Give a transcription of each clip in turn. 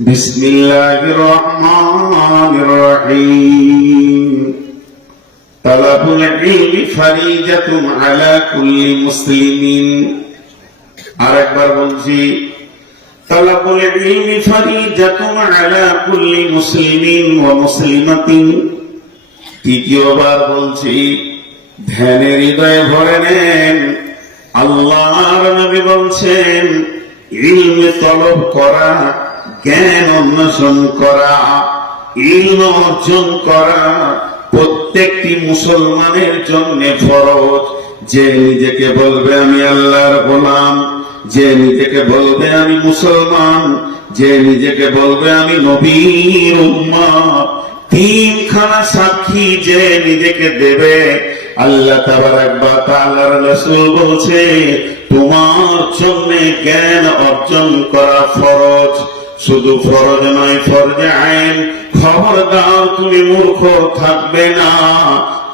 بسم الله الرحمن الرحيم طلب العلم فريضة على كل مسلم আরেকবার বলছি طلب العلم فريضة على كل مسلم ومسلمة তৃতীয়বার বলছি ধ্যানের হৃদয়ে ভরে নেন আল্লাহর নবী বলছেন ইলম তলব করা জ্ঞান অন্বেষণ করা ইলম অর্জন করা প্রত্যেকটি মুসলমানের জন্য ফরজ। যে নিজেকে বলবে আমি আল্লাহর গোলাম, যে নিজেকে বলবে আমি মুসলমান, যে নিজেকে বলবে আমি নবীর উম্মত, তিনখানা সাক্ষী যে নিজেকে দেবে আল্লাহ তাবারক ওয়া তাআলার রাসূল বলছে তোমার জন্য জ্ঞান অর্জন করা ফরজ। শুধু ফরজ নয়, ফরজে আইন। খবরদার তুমি মূর্খ থাকবে না,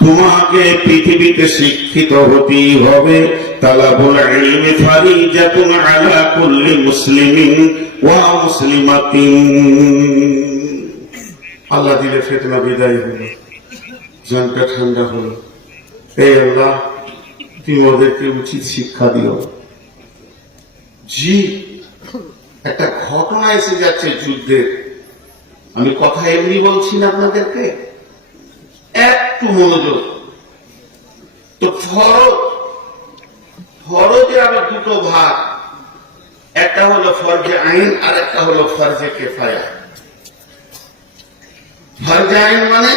তোমাকে পৃথিবীতে শিক্ষিত হতেই হবে। তালাবুল ইলমি ফারিজাতুন আলা কুল্লি মুসলিমিন ওয়া মুসলিমাতিন। আল্লাহ দিলে ফিতনা বিদায় হলো, জানটা ঠান্ডা হলো। এই আল্লাহ তুমি ওদেরকে উচিত শিক্ষা দিও। জি, একটা ঘটনা এসে যাচ্ছে যুদ্ধের। আমি কথা এমনি বলছি না আপনাদেরকে, একটু মনোযোগ। তো ফরজের আবার দুটো ভাগ, একটা হলো ফরজে আইন আর একটা হলো ফরজে কিফায়া। ফরজে আইন মানে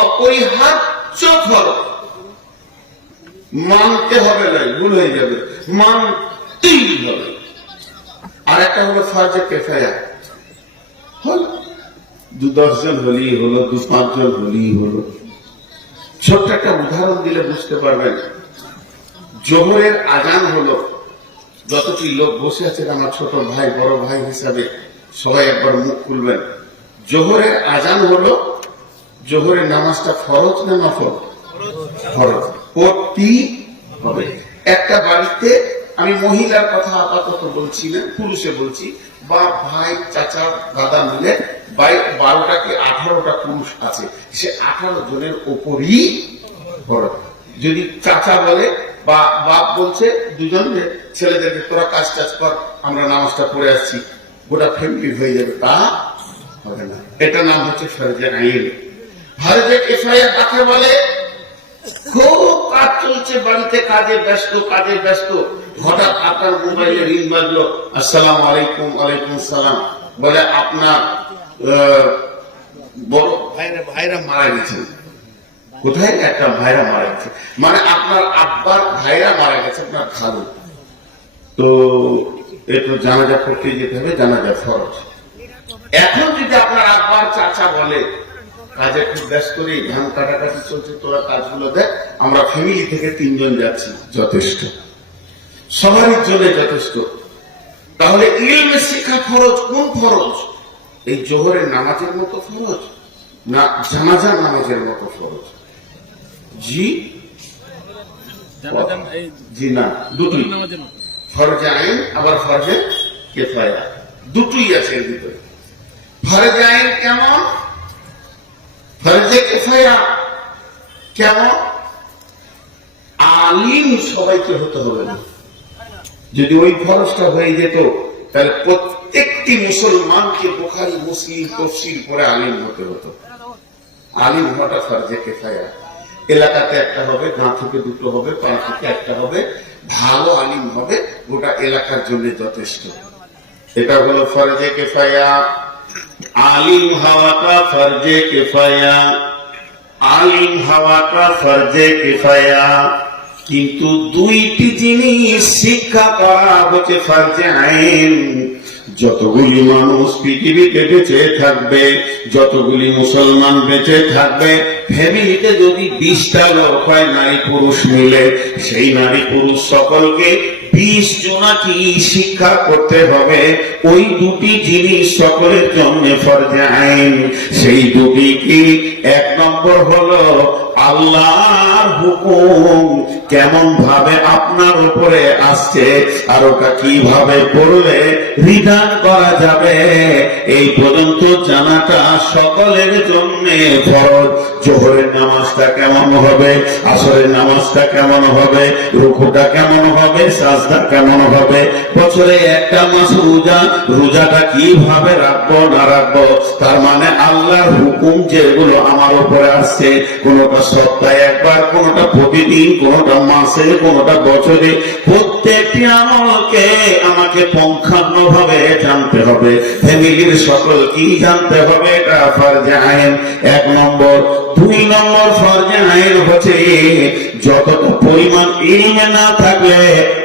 অপরিহার্য ফরজ, মানতে হবে না, ভুল হয়ে যাবে, মানতেই হবে। আর একটা হলো ফরজে কিফায়া, হল 2-10 জন হলেই হলো, 2-5 জন হলেই হলো। ছোট্ট একটা উদাহরণ দিলে বুঝতে পারবেন। জোহরের আজান হলো, যতটি লোক বসে আছেন আমার ছোট ভাই বড় ভাই হিসাবে সবাই একবার মুখ খুলবেন। জোহরের আজান হলো, জোহরের নামাজটা ফরজ না নফল? ফরজ, পড়তে হবে। একটা বাড়িতে, আমি মহিলার কথা আপাতত বলছি না, পুরুষে বলছি, বাপ ভাই চাচা দাদা মিলে 12টা কি 18টা পুরুষ আছে, সে 18 জনের উপরই ফরজ। যদি চাচা বলে বা বাপ বলছে দুজন ছেলেদেরকে তোরা কাজ টাজ কর, আমরা নামাজটা পড়ে আসছি, গোটা ফ্যামিলি হয়ে যাবে, তা হবে না। এটা নাম হচ্ছে ফরজে আইন। ফরজে কিফায়া কাকে বলে? খুব কাজ চলছে বাড়িতে, কাজে ব্যস্ত, হঠাৎ আপনার মোবাইলে রিং বাজলো, আসসালামু আলাইকুম। ওয়ালাইকুম সালাম। বলে আপনার বড় ভাইরা মারা গেছে। কোথায়? একটা ভাইরা মারা গেছে, মানে আপনার আব্বার ভাইরা মারা গেছে, আপনার খালু। তো একটু জানাজা করতে যেতে হবে, জানাজা ফরজ। এখন যদি আপনার আব্বার চাচা বলে কাজে খুব ব্যস্ত রে, ধান কাটাকাটি চলছে, তোরা কাজগুলো দেখ, আমরা ফ্যামিলি থেকে 3 জন যাচ্ছি, যথেষ্ট, সবারই জন্য যথেষ্ট। তাহলে ইলমে শিক্ষা ফরজ। কোন ফরজ? এই জোহরের নামাজের মতো ফরজ না জানাজার নামাজের মতো ফরজ? জি জি না, দুটোই। ফরজে আইন আবার ফরজে কিফায়া, দুটোই আছে এর ভিতরে। ফরজে আইন কেমন, ফরজে কিফায়া কেমন? আলিম সবাইকে হতে হবে না। যদি ওই ফরজটা হয়ে যেত তাহলে প্রত্যেকটি মুসলমানকে বুখারী মুসলিম তাফসীর পড়ে আলিম হতে হতো। আলিম হওয়াটা ফরজে কিফায়া। এলাকাতে একটা হবে, গাঁ থেকে 2টো হবে, পাড়া থেকে একটা হবে, ভালো আলিম হবে, গোটা এলাকার জন্য যথেষ্ট। এটা হলো ফরজে কিফায়া। আলিম হওয়াটা ফরজে কিফায়া, আলিম হওয়াটা ফরজে কিফায়া। কিন্তু 2টি জিনিস শিক্ষা করা হচ্ছে ফরজে আইন। যতগুলি মানুষ পৃথিবীতে বেঁচে থাকবে, যতগুলি মুসলমান বেঁচে থাকবে, ফ্যামিলিতে যদি 20টা লোক হয় নারী পুরুষ মিলে, সেই নারী পুরুষ সকলকে 20 জনাকে শিক্ষা করতে হবে। ওই 2টি জিনিস সকলের জন্য ফরজে আইন। সেই 2টি কি? 1 নম্বর হলো আল্লাহ আল্লাহর হুকুম কেমন ভাবে আপনার উপরে আসছে আর ওটা কিভাবে পড়লে রিটার্ন করা যাবে এই পর্যন্ত জানাটা সকলের জন্য ফরজ। জোহরের নামাজটা কেমন হবে, আসরের নামাজটা কেমন হবে, রুকুটা কেমন হবে, সাজদা কেমন হবে, বছরে একটা মাস রোজা, রোজাটা কিভাবে রাখবো না রাখবো, তার মানে আল্লাহর হুকুম যেগুলো আমার উপরে আসছে, কোনোটা সপ্তাহে একবার, কোনোটা প্রতিদিন, কোনোটা মাসে, কোনোটা বছরে, প্রত্যেকটি আমলকে আমাকে পঙ্খান্ন ভাবে জানতে হবে। ফ্যামিলির সকল কি জানতে হবে, এটা ফরজে আইন 1 নম্বর। 2 নম্বর ফরজে আইন হচ্ছে যতটা পরিমাণ ইলমে না থাকলে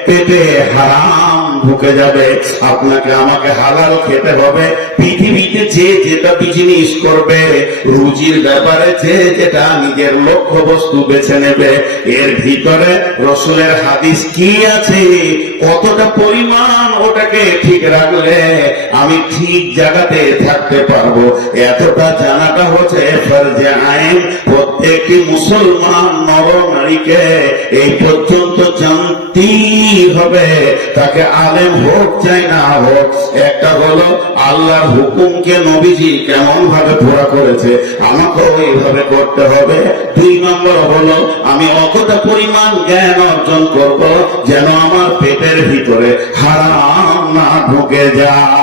পেটে হারাম ঢুকে যাবে। আপনাকে আমাকে হালাল খেতে হবে। পৃথিবীতে যে যেটা বিজনেস করবে, রুজির ব্যাপারে যে যেটা নিজের লক্ষ্য বস্তু বেছে নেবে, এর ভিতরে রসুলের হাদিস কি আছে, কতটা পরিমাণ ওটাকে ঠিক রাখলে আমি ঠিক জায়গাতে থাকতে পারবো, এতটা জানাটা হচ্ছে ফরজে আইন। প্রত্যেকটি মুসলমান নর নারীকে এই পর্যন্ত জানতেই হবে, তাকে আলেম হোক চাই না হোক। একটা হলো আল্লাহর হুকুমকে নবীজি কেমন ভাবে পুরা করেছে, আমাকেও এইভাবে করতে হবে। 2 নম্বর হলো আমি অতটা পরিমাণ জ্ঞান অর্জন করব যেন আমার পেটের ভিতরে হারাম না ঢুকে যায়।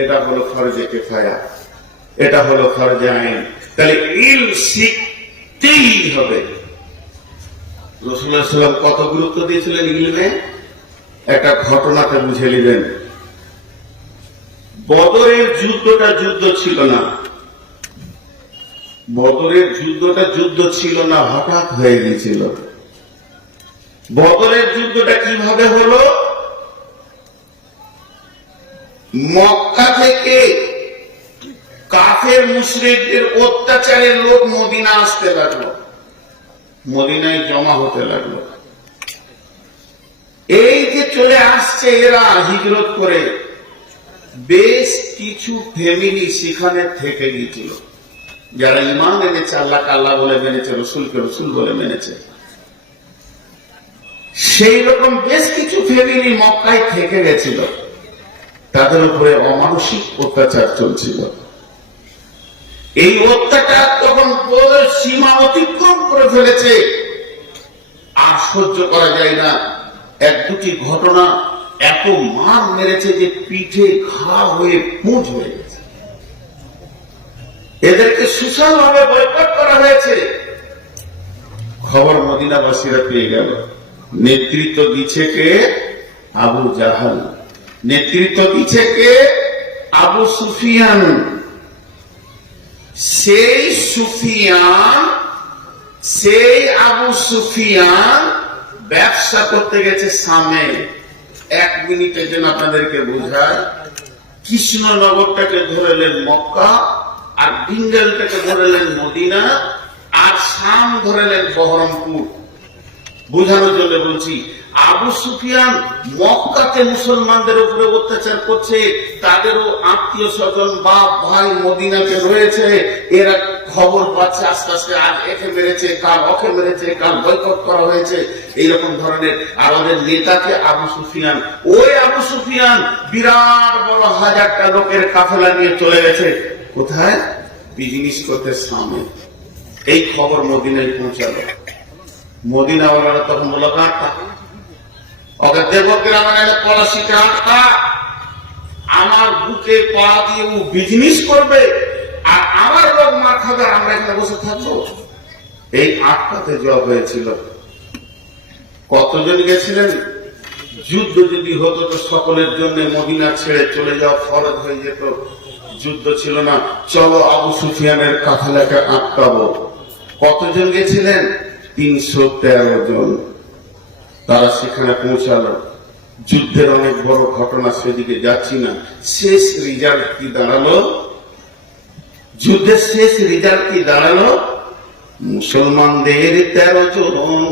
এটা হলো ফরজে কিফায়া, এটা হলো ফরজে আইন। তাহলে ইলম শিখতেই হবে। রাসূলুল্লাহ সাল্লাল্লাহু আলাইহি ওয়াসাল্লাম কত গুরুত্ব দিয়েছিলেন ইলমে, একটা ঘটনাতে বুঝে নিবেন। বদরের যুদ্ধটা যুদ্ধ ছিল না, বদরের যুদ্ধটা যুদ্ধ ছিল না, হঠাৎ হয়ে গিয়েছিল। বদরের যুদ্ধটা কিভাবে হলো, মক্কা থেকে কাফের মুশরিকদের অত্যাচারের লোক মদিনা আসতে লাগলো, মদিনায় জমা হতে লাগলো। এই যে চলে আসছে এরা হিজরত করে, বেশ কিছু ফ্যামিলি সেখানে থেকে গিয়েছিল, যারা ঈমান এনেছে, আল্লাহকে আল্লাহ বলে মেনেছে, রসুলকে রসুল বলে মেনেছে। সেই রকম বেশ কিছু ফ্যামিলি মক্কায় থেকে গেছিল, তাদের উপরে অমানসিক অত্যাচার চলছিল। এই অত্যাচার তখন সীমা অতিক্রম করে ফেলেছে, আর সহ্য করা যায় না। 1-2টি ঘটনা এত মার মেরেছে যে পিঠে ঘা হয়ে পুঁজ হয়ে গেছে। এদেরকে সুশাল ভাবে বয়কট করা হয়েছে। খবর মদিনাবাসীরা পেয়ে গেল। নেতৃত্ব দিচ্ছে কে? আবু জাহাল। নেতৃত্ব দিচ্ছে কে? আবু সুফিয়ান। সেই সুফিয়ান, সেই আবু সুফিয়ান ব্যবসা করতে গেছে শামে। 1 মিনিটের জন্য আপনাদেরকে বোঝায়, কৃষ্ণনগরটাকে ধরেলেন মক্কা, আর ডিঙ্গেলটাকে ধরেলেন মদিনা, আর শাম ধরেলেন বহরমপুর। বোঝানোর জন্য বলছি, আবু সুফিয়ান মক্কাতে মুসলমানদের উপরে অত্যাচার করছে, তাদেরও আত্মীয় স্বজন বাপ ভাই মদিনাতে রয়েছে। এরা খবর পাচ্ছে আস্তে আস্তে, আজ একে মেরেছে, কাল ওকে মেরেছে, কাল বয়কট করা হয়েছে, এইরকম ধরনের। আর ওদের নেতাকে আবু সুফিয়ান, ওই আবু সুফিয়ান বিরাট বড় 1000টা লোকের কাফেলা নিয়ে চলে গেছে কোথায়? বিজনেস করতে সামনে। এই খবর মদিনায় পৌঁছালো। মদিনাওয়ালারা তখন বলল, কাটা ওকে দেবগ্রামের পলাশিটা আটকা, আমার বুকে পা দিয়ে ও বিজনেস করবে আর আমার লোক মার খাবে, আমরা এখানে বসে থাকবো। এই আটকাতে জব হয়েছিল। কতজন গেছিলেন? যুদ্ধ যদি হতো তো সকলের জন্য মদিনা ছেড়ে চলে যাওয়া ফরজ হয়ে যেত। যুদ্ধ ছিল না, চলো আবু সুফিয়ানের কাফেলাকে আটকাবো। কতজন গেছিলেন? 313 জন। তারা সেখানে পৌঁছালো। যুদ্ধের অনেক বড় ঘটনা, সেদিকে যাচ্ছি না। শেষ রেজাল্ট কি দাঁড়ালো? যুদ্ধের শেষ রেজাল্ট কি দাঁড়ালো? মুসলমানদের 13 জন,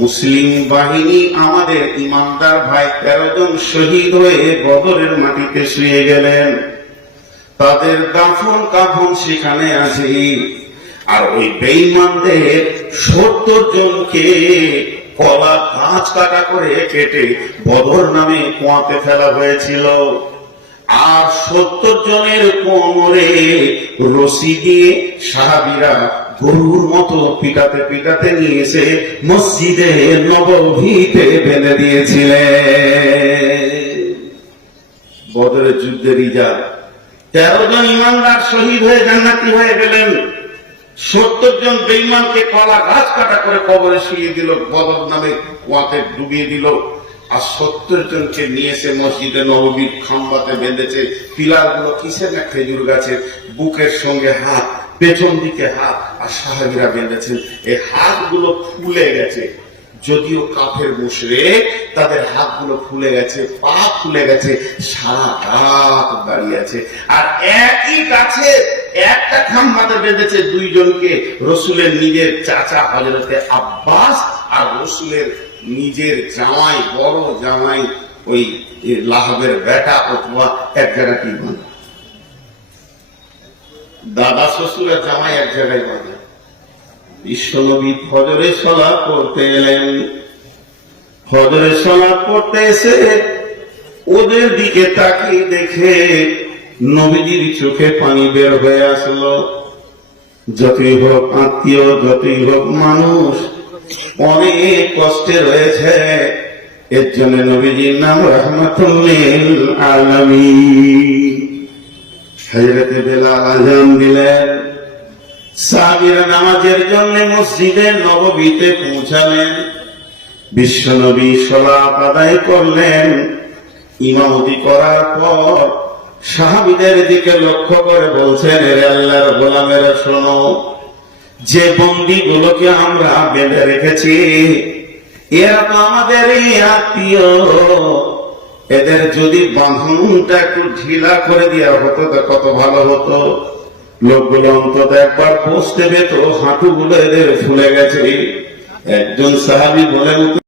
মুসলিম বাহিনী আমাদের ইমানদার ভাই 13 জন শহীদ হয়ে বদরের মাটিতে শুয়ে গেলেন। তাদের দাফন কাফন সেখানে আছে। আর ওই বেঈমানদের 70 জনকে কলা গাছ কাটা করে কেটে বদর নামে কুয়াতে ফেলা হয়েছিল। আর 70 জনের কোমরে রশি দিয়ে সাহাবীরা গরুর মতো পিটাতে পিটাতে নিয়ে এসে মসজিদে নববীতে বেঁধে দিয়েছিলেন। বদরের যুদ্ধের রিজাল্ট 13 জন ইমানদার শহীদ হয়ে জান্নাতি হয়ে গেলেন। 70 জন বেঈমানকে কলা গাছ কাটা করে কবরে শুইয়ে দিল, বদর নামে কুয়াতে ডুবিয়ে দিল। আর 70 জনকে নিয়ে এসে মসজিদে নববীর খাম্বাতে বেঁধেছে। পিলার গুলো কিসের না, খেজুর গাছের। বুকের সঙ্গে হাত, পেছন দিকে হাত, আর সাহাবীরা বেঁধেছেন। এই হাতগুলো ফুলে গেছে, যদিও কাফের মুশরিক, তাদের হাতগুলো ফুলে গেছে, পা ফুলে গেছে, সারা রাত দাঁড়িয়ে আছে। আর একই গাছে একটা খাম্বাতে বেঁধেছে 2 জনকে, রসুলের নিজের চাচা হযরতে আব্বাস আর রসুলের নিজের জামাই, বড় জামাই ওই লাহাবের বেটা, অথবা এক জায়গায় কি বাঁধা, দাদা শ্বশুরের জামাই এক জায়গায় বাঁধা। বিশ্বনবী ফজরের সালাত পড়তে এলেন। ফজরের সালাত পড়তে এসে ওদের দিকে তাকিয়ে দেখে নবীজির চোখে পানি বের হয়ে আসলো। যতই হোক আত্মীয়, যতই হোক মানুষ, অনেক কষ্টে রয়েছে। এর জন্য নবীজির নাম রাহমাতুল লিল আলামিন। হযরতে বেলাল আযান দিলেন। সাহাবীরা নামাজের জন্য মসজিদে নববীতে পৌঁছালেন। বিশ্বনবী সালাত আদায় করলেন। ইমামতি করার পর সাহাবীদের দিকে লক্ষ্য করে বলছেন, হে আল্লাহর গোলামেরা শোনো, যে বন্দীগুলোকে আমরা বেঁধে রেখেছি এরা তো আমাদের আত্মীয়। এদের যদি বাঁধনটা একটু ঢিলা করে দেওয়া হতো তো কত ভালো হতো। লোকগুলো অন্তত একবার বসতে পেত, হাঁটুগুলো এদের ফুলে গেছে। একজন সাহাবী বলেন,